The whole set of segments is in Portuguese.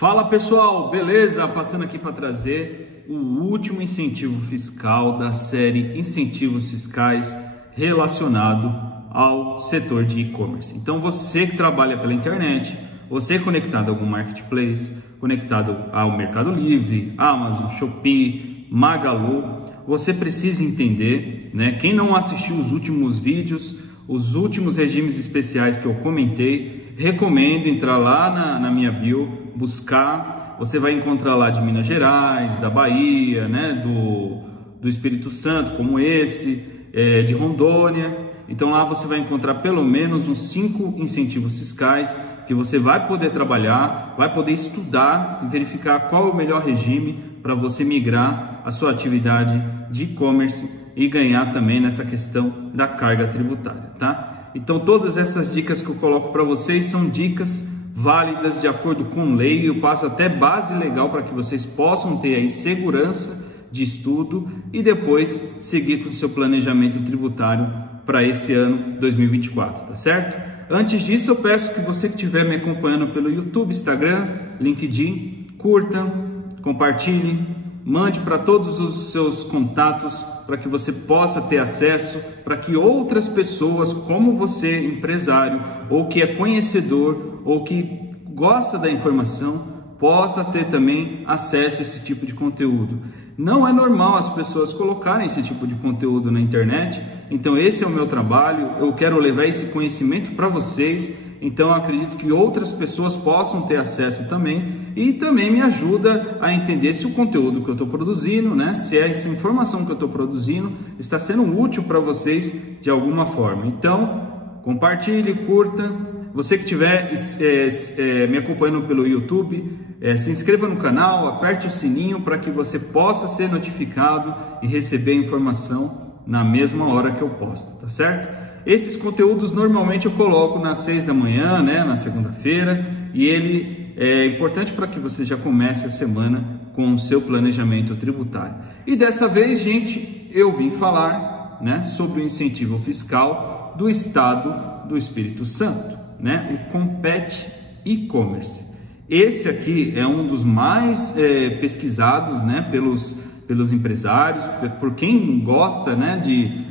Fala pessoal, beleza? Passando aqui para trazer o último incentivo fiscal da série Incentivos Fiscais relacionado ao setor de e-commerce. Então você que trabalha pela internet, você conectado a algum marketplace, conectado ao Mercado Livre, Amazon, Shopee, Magalu, você precisa entender, né? Quem não assistiu os últimos vídeos, os últimos regimes especiais que eu comentei, recomendo entrar lá na minha bio, buscar. Você vai encontrar lá de Minas Gerais, da Bahia, né? do Espírito Santo, como esse, de Rondônia. Então lá você vai encontrar pelo menos uns 5 incentivos fiscais que você vai poder trabalhar, vai poder estudar e verificar qual é o melhor regime para você migrar a sua atividade de e-commerce e ganhar também nessa questão da carga tributária, tá? Então todas essas dicas que eu coloco para vocês são dicas válidas de acordo com lei. Eu passo até base legal para que vocês possam ter aí segurança de estudo e depois seguir com o seu planejamento tributário para esse ano 2024, tá certo? Antes disso, eu peço que você que estiver me acompanhando pelo YouTube, Instagram, LinkedIn, curta, compartilhe, mande para todos os seus contatos para que você possa ter acesso, para que outras pessoas como você, empresário, ou que é conhecedor, ou que gosta da informação, possa ter também acesso a esse tipo de conteúdo. Não é normal as pessoas colocarem esse tipo de conteúdo na internet, então esse é o meu trabalho, eu quero levar esse conhecimento para vocês, então eu acredito que outras pessoas possam ter acesso também e também me ajuda a entender se o conteúdo que eu estou produzindo, né, se essa informação que eu estou produzindo está sendo útil para vocês de alguma forma. Então, compartilhe, curta. Você que estiver me acompanhando pelo YouTube, se inscreva no canal, aperte o sininho para que você possa ser notificado e receber a informação na mesma hora que eu posto, tá certo? Esses conteúdos normalmente eu coloco nas 6 da manhã, né, na segunda-feira, e ele é importante para que você já comece a semana com o seu planejamento tributário. E dessa vez, gente, eu vim falar, né, sobre o incentivo fiscal do Estado do Espírito Santo, né, o Compete e-commerce. Esse aqui é um dos mais pesquisados, né, pelos empresários, por quem gosta, né, de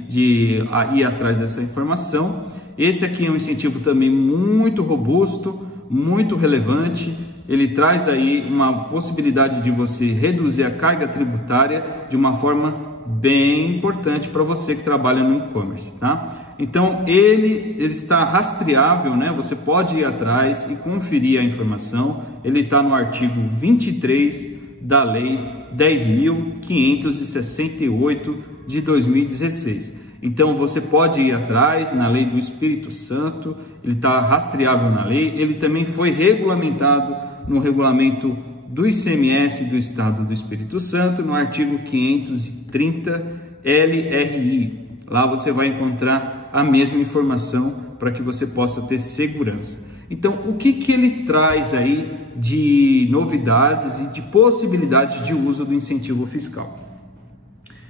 ir atrás dessa informação. Esse aqui é um incentivo também muito robusto, muito relevante. Ele traz aí uma possibilidade de você reduzir a carga tributária de uma forma bem importante para você que trabalha no e-commerce, tá? Então ele está rastreável, né? Você pode ir atrás e conferir a informação. Ele está no artigo 23 da Lei 10.568 de 2016. Então você pode ir atrás na Lei do Espírito Santo. Ele está rastreável na lei. Ele também foi regulamentado no regulamento do ICMS do Estado do Espírito Santo, no artigo 530 LRI. Lá você vai encontrar a mesma informação para que você possa ter segurança. Então, o que ele traz aí de novidades e de possibilidades de uso do incentivo fiscal?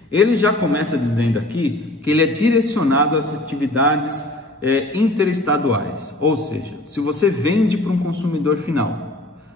Ele já começa dizendo aqui que ele é direcionado às atividades interestaduais, ou seja, se você vende para um consumidor final,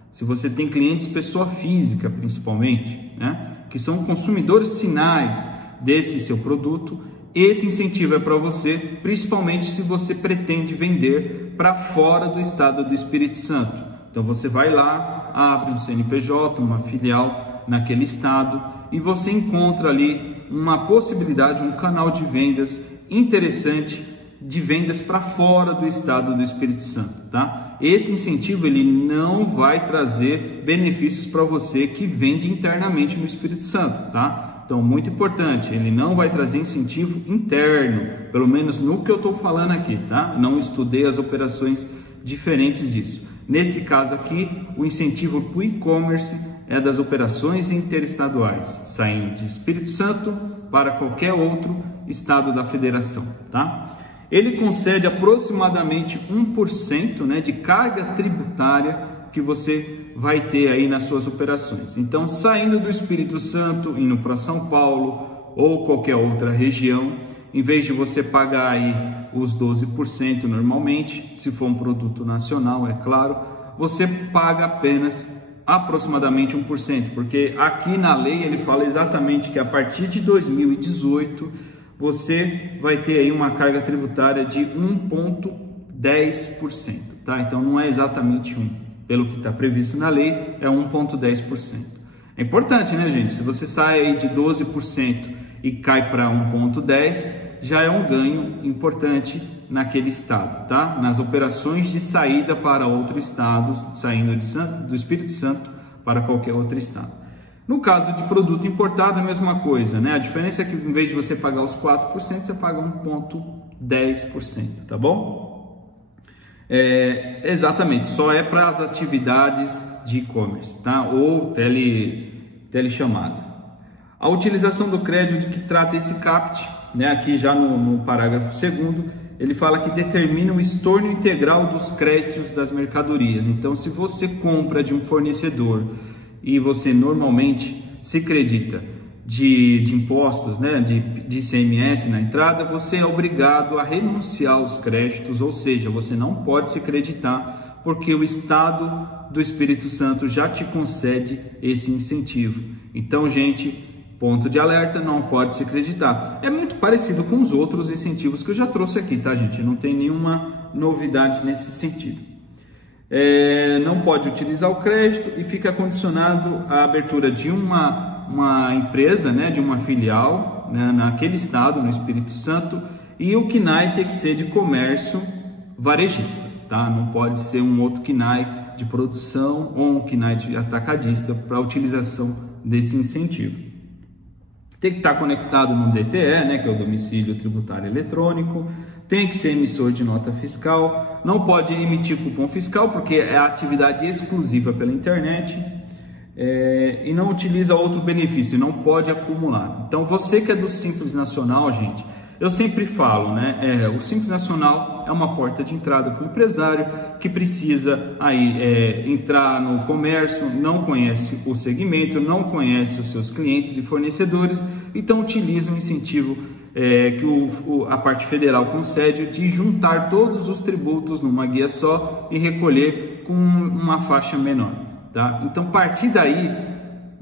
se você tem clientes pessoa física principalmente, né, que são consumidores finais desse seu produto, esse incentivo é para você, principalmente se você pretende vender para fora do estado do Espírito Santo. Então você vai lá, abre um CNPJ, uma filial naquele estado e você encontra ali uma possibilidade, um canal de vendas interessante, de vendas para fora do estado do Espírito Santo, tá? Esse incentivo ele não vai trazer benefícios para você que vende internamente no Espírito Santo, tá? Então, muito importante, ele não vai trazer incentivo interno, pelo menos no que eu estou falando aqui, tá? Não estudei as operações diferentes disso. Nesse caso aqui, o incentivo para o e-commerce é das operações interestaduais, saindo de Espírito Santo para qualquer outro estado da federação, tá? Ele concede aproximadamente 1%, né, de carga tributária que você vai ter aí nas suas operações. Então, saindo do Espírito Santo, indo para São Paulo ou qualquer outra região, em vez de você pagar aí os 12% normalmente, se for um produto nacional, é claro, você paga apenas aproximadamente 1%, porque aqui na lei ele fala exatamente que a partir de 2018 você vai ter aí uma carga tributária de 1,10%, tá? Então não é exatamente 1, pelo que está previsto na lei, é 1,10%. É importante, né, gente? Se você sai aí de 12% e cai para 1,10%, já é um ganho importante naquele estado, tá? Nas operações de saída para outro estado, saindo do Espírito Santo para qualquer outro estado. No caso de produto importado, a mesma coisa, né? A diferença é que em vez de você pagar os 4%, você paga 1,10%, tá bom? Exatamente, só é para as atividades de e-commerce, tá? Ou telechamada. A utilização do crédito que trata esse CAPT, né? Aqui já no parágrafo 2º, ele fala que determina o estorno integral dos créditos das mercadorias. Então, se você compra de um fornecedor e você normalmente se acredita de impostos, né, de ICMS na entrada, você é obrigado a renunciar aos créditos, ou seja, você não pode se acreditar porque o Estado do Espírito Santo já te concede esse incentivo. Então, gente, ponto de alerta, não pode se acreditar. É muito parecido com os outros incentivos que eu já trouxe aqui, tá, gente? Não tem nenhuma novidade nesse sentido. Não pode utilizar o crédito e fica condicionado à abertura de uma empresa, né, de uma filial, né, naquele estado, no Espírito Santo, e o CNAE tem que ser de comércio varejista, tá? Não pode ser um outro CNAE de produção ou um CNAE de atacadista para a utilização desse incentivo. Tem que estar conectado no DTE, né, que é o domicílio tributário eletrônico, tem que ser emissor de nota fiscal, não pode emitir cupom fiscal porque é atividade exclusiva pela internet, e não utiliza outro benefício, não pode acumular. Então você que é do Simples Nacional, gente, eu sempre falo, né, o Simples Nacional é uma porta de entrada para o empresário que precisa aí entrar no comércio, não conhece o segmento, não conhece os seus clientes e fornecedores, então utiliza um incentivo que a parte federal concede de juntar todos os tributos numa guia só e recolher com uma faixa menor, tá? Então, a partir daí,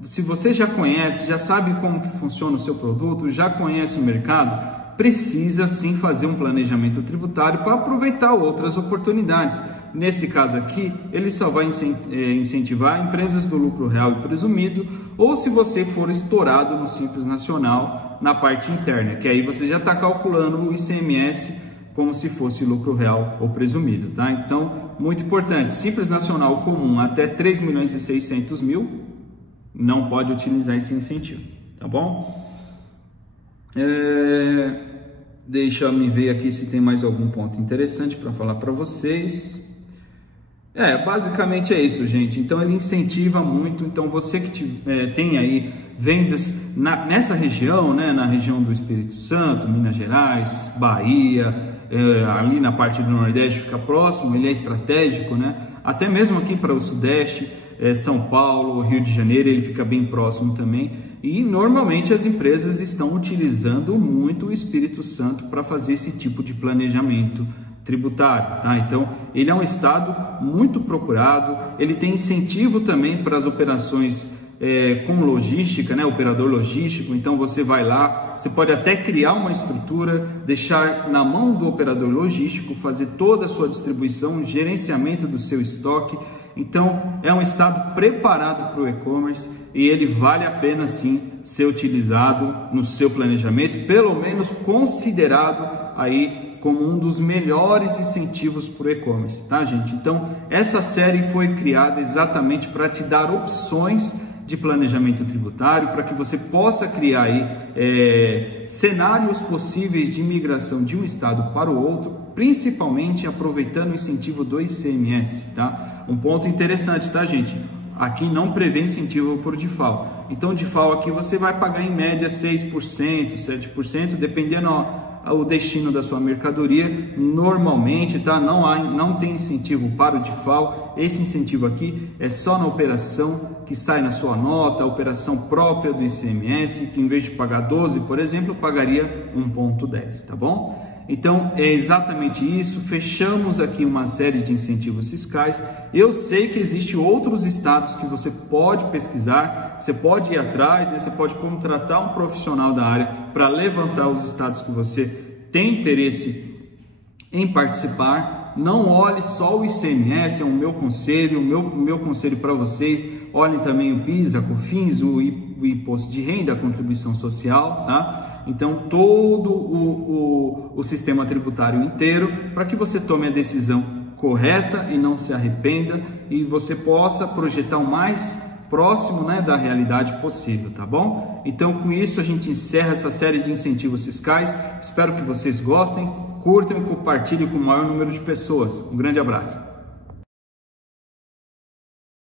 se você já conhece, já sabe como que funciona o seu produto, já conhece o mercado, precisa sim fazer um planejamento tributário para aproveitar outras oportunidades. Nesse caso aqui, ele só vai incentivar empresas do lucro real e presumido, ou se você for estourado no Simples Nacional na parte interna, que aí você já está calculando o ICMS como se fosse lucro real ou presumido, tá? Então, muito importante, Simples Nacional comum até 3.600.000 não pode utilizar esse incentivo, tá bom? Deixa eu me ver aqui se tem mais algum ponto interessante para falar para vocês. Basicamente é isso, gente. Então ele incentiva muito. Então você que tem aí vendas nessa região, né, na região do Espírito Santo, Minas Gerais, Bahia, ali na parte do Nordeste fica próximo, ele é estratégico, né? Até mesmo aqui para o Sudeste, São Paulo, Rio de Janeiro, ele fica bem próximo também. E normalmente as empresas estão utilizando muito o Espírito Santo para fazer esse tipo de planejamento tributário, tá? Então ele é um estado muito procurado, ele tem incentivo também para as operações com logística, né? Operador logístico. Então você vai lá, você pode até criar uma estrutura, deixar na mão do operador logístico, fazer toda a sua distribuição, gerenciamento do seu estoque. Então é um estado preparado para o e-commerce e ele vale a pena sim ser utilizado no seu planejamento, pelo menos considerado aí como um dos melhores incentivos para o e-commerce, tá, gente? Então essa série foi criada exatamente para te dar opções de planejamento tributário, para que você possa criar aí cenários possíveis de migração de um estado para o outro, principalmente aproveitando o incentivo do ICMS, tá? Um ponto interessante, tá, gente? Aqui não prevê incentivo por DIFAL. Então, DIFAL aqui você vai pagar em média 6%, 7%, dependendo o destino da sua mercadoria. Normalmente, tá? Não tem incentivo para o DIFAL. Esse incentivo aqui é só na operação que sai na sua nota, a operação própria do ICMS, que em vez de pagar 12, por exemplo, eu pagaria 1,10, tá bom? Então é exatamente isso, fechamos aqui uma série de incentivos fiscais. Eu sei que existem outros estados que você pode pesquisar, você pode ir atrás, né? Você pode contratar um profissional da área para levantar os estados que você tem interesse em participar. Não olhe só o ICMS, é o meu conselho, o meu conselho para vocês. Olhem também o PIS, a COFINS, o Imposto de Renda, a Contribuição Social, tá? Então, todo o sistema tributário inteiro, para que você tome a decisão correta e não se arrependa, e você possa projetar o mais próximo, né, da realidade possível, tá bom? Então, com isso, a gente encerra essa série de incentivos fiscais. Espero que vocês gostem, curtam e compartilhem com o maior número de pessoas. Um grande abraço.